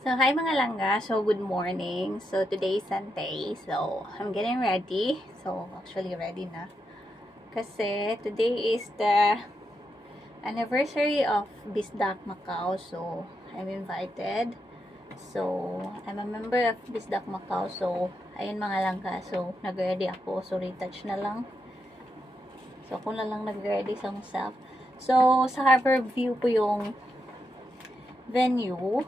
So, hi mga langga. So, good morning. So, today is Sunday. So, I'm getting ready. So, actually ready na. Kasi, today is the anniversary of Bisdak Macau. So, I'm invited. So, I'm a member of Bisdak Macau. So, ayun mga langga. So, nag-ready ako. So, retouch na lang. So, ako na lang nag-ready sa myself. So, sa Harbor View po yung venue.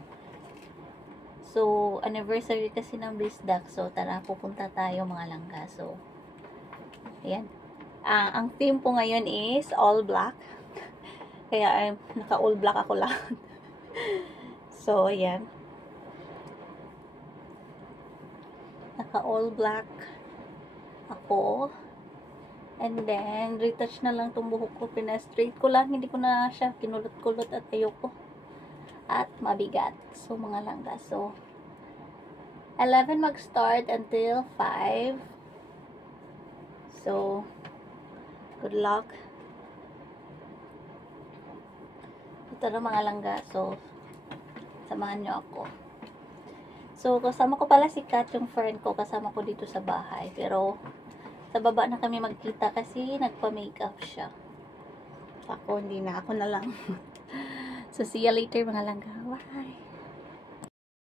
So, anniversary kasi ng Bisdak. So, tara, pupunta tayo mga langga. So, ayan. Ang theme po ngayon is all black. Kaya, naka-all black ako lang. So, ayan. Naka-all black ako. And then, retouch na lang itong buhok ko. Pina-straight ko lang. Hindi ko na siya kinulot-kulot at ayoko. At mabigat. So, mga langga. So, 11 mag-start until 5. So, good luck. Ito na mga langga. So, samahan nyo ako. So, kasama ko pala si Kat, yung friend ko. Kasama ko dito sa bahay. Pero, sa baba na kami magkita kasi nagpa-makeup siya. Ako, hindi na. Ako na lang. So, see you later mga langga. Bye!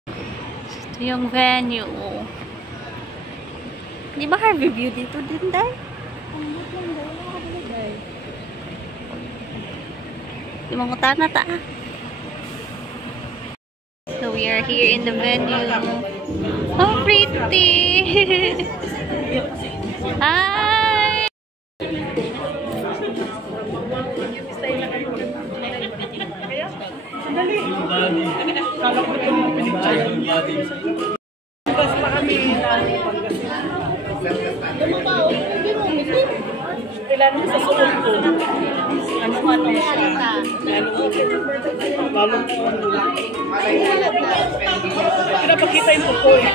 Ito yung venue. Di ba Harvey View dito din, Day? Di mga utana ta. So, we are here in the venue. Oh, pretty! Hi! Kala ko ito mga pinicture. Bukas pa kami na kailan mo sa sunod ko. Ano siya? Lalong pinapakita yung pupo eh.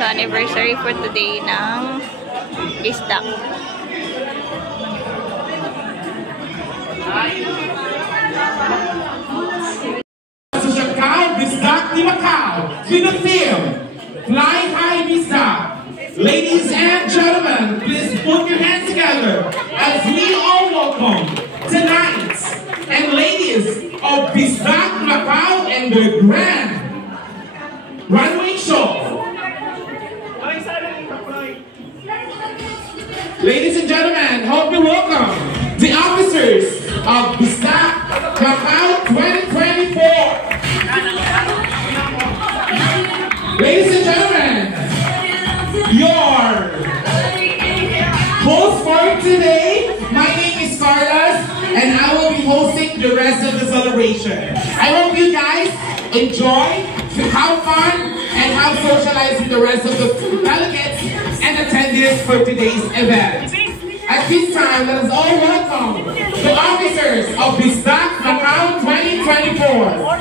So, anniversary for today ng Bisdak. Sa Siargao, Bisdak ni Macau, to the film, Fly High Bisdak. Ladies and gentlemen, please put your hands together as we all welcome tonight and ladies of Bisdak Macau and the grand runway show. Ladies and gentlemen, hope you welcome the officers of Bisdak Macau 2024. Ladies and gentlemen, your host for today, my name is Carlos, and I will be hosting the rest of the celebration. I hope you guys enjoy, have fun, and have socialized with the rest of the delegates and attendees for today's event. At this time, let us all welcome the officers of Bisdak Macau 2024.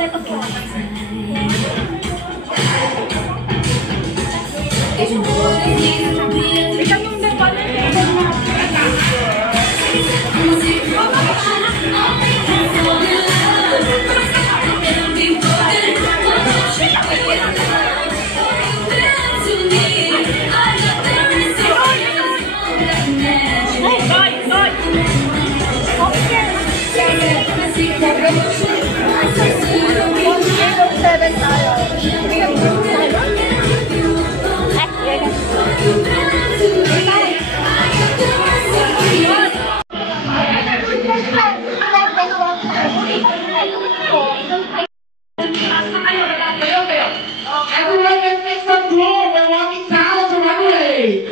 Everyone, let's make some room. We're walking down the runway.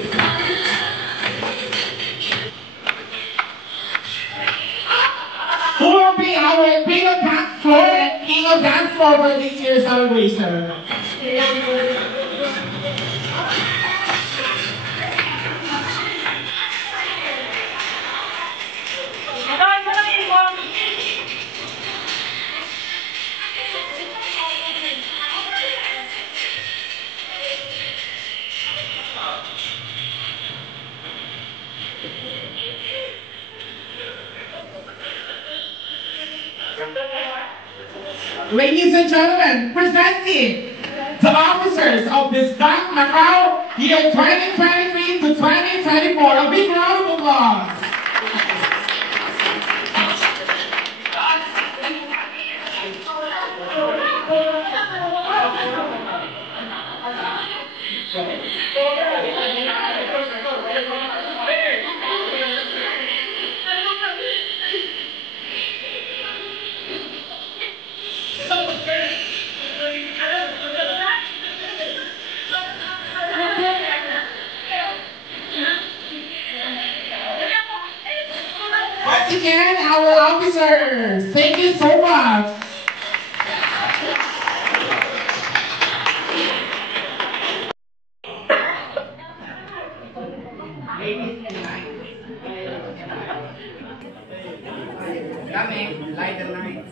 Who will be our king of dance floor and king of dance floor for this year's celebration? ladies and gentlemen, presenting the officers of the SDAC Macau year 2023 to 2024. A big round of applause. Once again, our officers, thank you so much. Coming, light the night.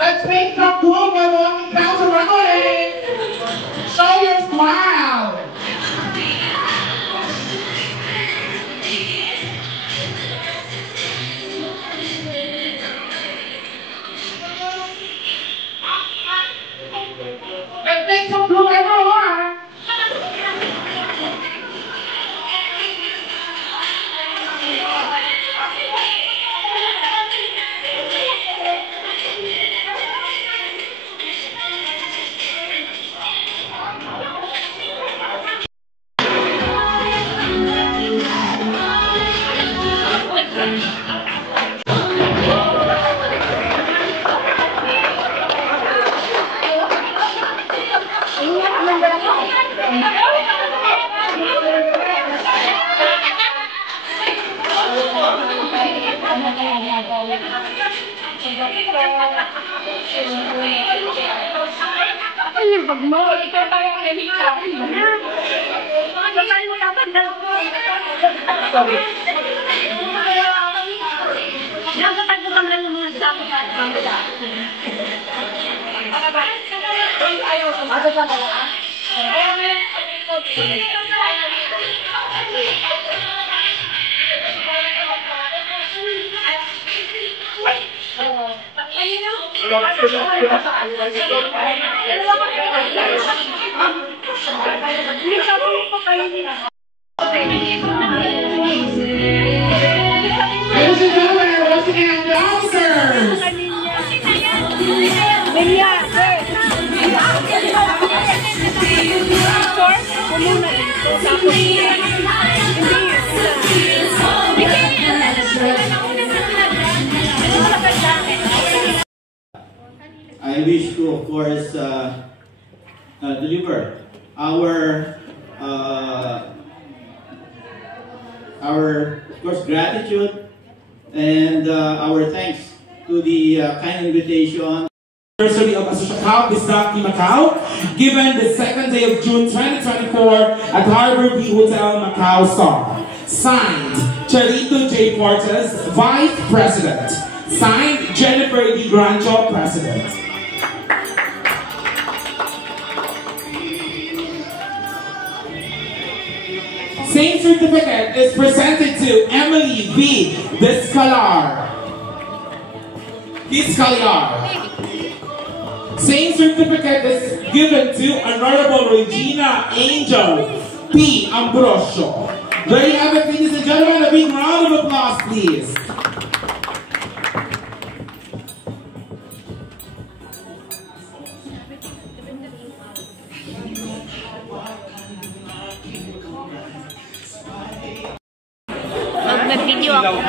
Let's make some room for walking down the runway. Show your smile. Let's make some room, everyone. Ladies and gentlemen, once again, the officers. I wish to, of course, deliver our, of course, gratitude and our thanks to the kind invitation. Anniversary of Macau SDAC Macau, given the 2nd day of June 2024 at Harbor View Hotel, Macau Star. Signed, Charito J. Cortez, Vice President. Signed, Jennifer D. Grancho, President. Same certificate is presented to Emily V. Descalar. Same certificate is given to Honorable Regina Angel P. Ambrosio. There you have it, ladies and gentlemen. A big round of applause, please. Nag-video ako.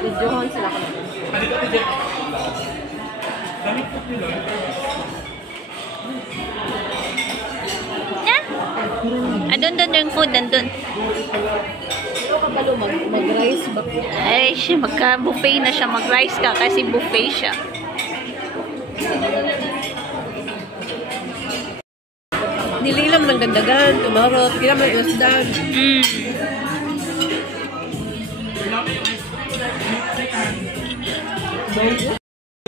Videohon sila ko. Doon yung food, nandun. Mag-rice ba? Ay, siya, magka-buffet na siya. Mag-rice ka kasi buffet siya. Nililam ng gandagan, tumarot, kailangan ng isdan.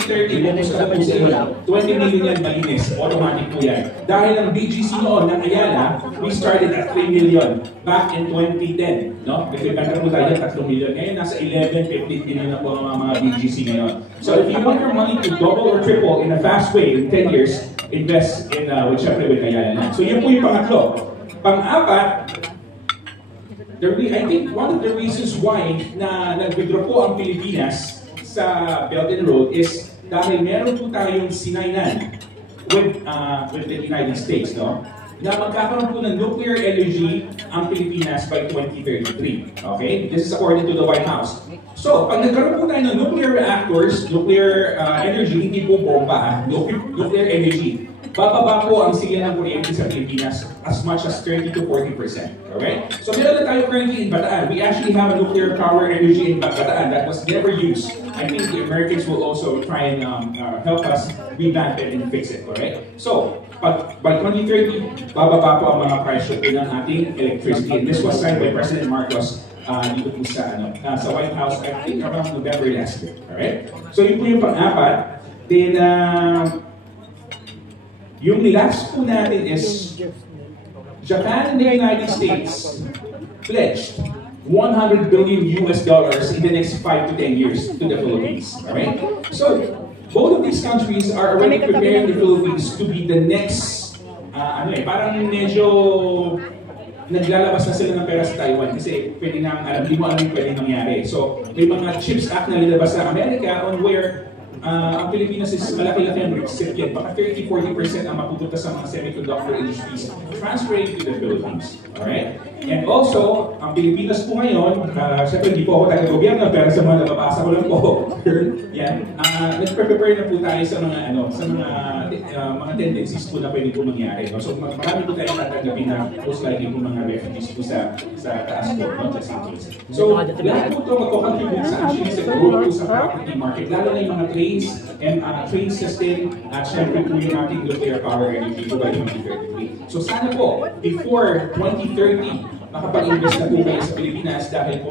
30, bumusta na po sa inyo. 20 million yan malinis. Automatic po yan. Dahil ang BGC noon ng Ayala, we started at 3 million back in 2010. No? Nagkakanta po tayo ng 3 million. Ngayon, nasa 11, 15 million na po ang mga BGC ngayon. So if you want your money to double or triple in a fast way in 10 years, invest in syempre with Ayala. So yun po yung pangatlo. Pang-apat, I think one of the reasons why na nag-withdraw po ang Pilipinas sa Belt and Road is dahil meron po tayong sinaynan with the United States, no? Na magkakaroon po ng nuclear energy ang Pilipinas by 2033. Okay? This is according to the White House. So, pag nagkaroon po tayo ng nuclear reactors, nuclear energy, hindi po bomba, nuclear energy, bababa po ang sila ng kuryente sa Pilipinas as much as 30 to 40%. Alright? So meron na tayo currently in Bataan. We actually have a nuclear power energy in Bataan that was never used. I think the Americans will also try and help us revamp it and fix it. Alright? So, by 2030, bababa po ang mga presyo po ng ating electricity. And this was signed by President Marcos dito po sa White House, I think around November last year. Alright? So yun po yung pang-apat. Then, yung last po natin is Japan and the United States pledged $100 billion in the next 5 to 10 years to the Philippines. Alright? So, both of these countries are already preparing the Philippines to be the next, parang medyo naglalabas na sila ng pera sa Taiwan kasi pwede nang, hindi mo alam yung pwede nangyari. So, may mga CHIPS Act na nilabas sa Amerika on where ang Pilipinas is malaki-laki ang recipient. Baka 30-40% ang mapupunta sa mga semiconductor industries transferring to the Philippines. Alright? And also, ang Pilipinas po ngayon, syempre hindi po ako taga-gobyerno, pero sa mga nababasa ko lang po, yan, nag-prepare na po tayo sa mga tendencies po na pwede po mangyari. No? So, marami po tayong tatanggapin na most likely po mga refugees po sa taas po, no? Sa cities. So, lahat po ito magko-contribute sa actually sa growth po sa property market, lalo na yung mga train system at syempre po yung ating nuclear power energy po by 2033. So sana po, before 2030, makapag-invest na po kayo sa Pilipinas dahil po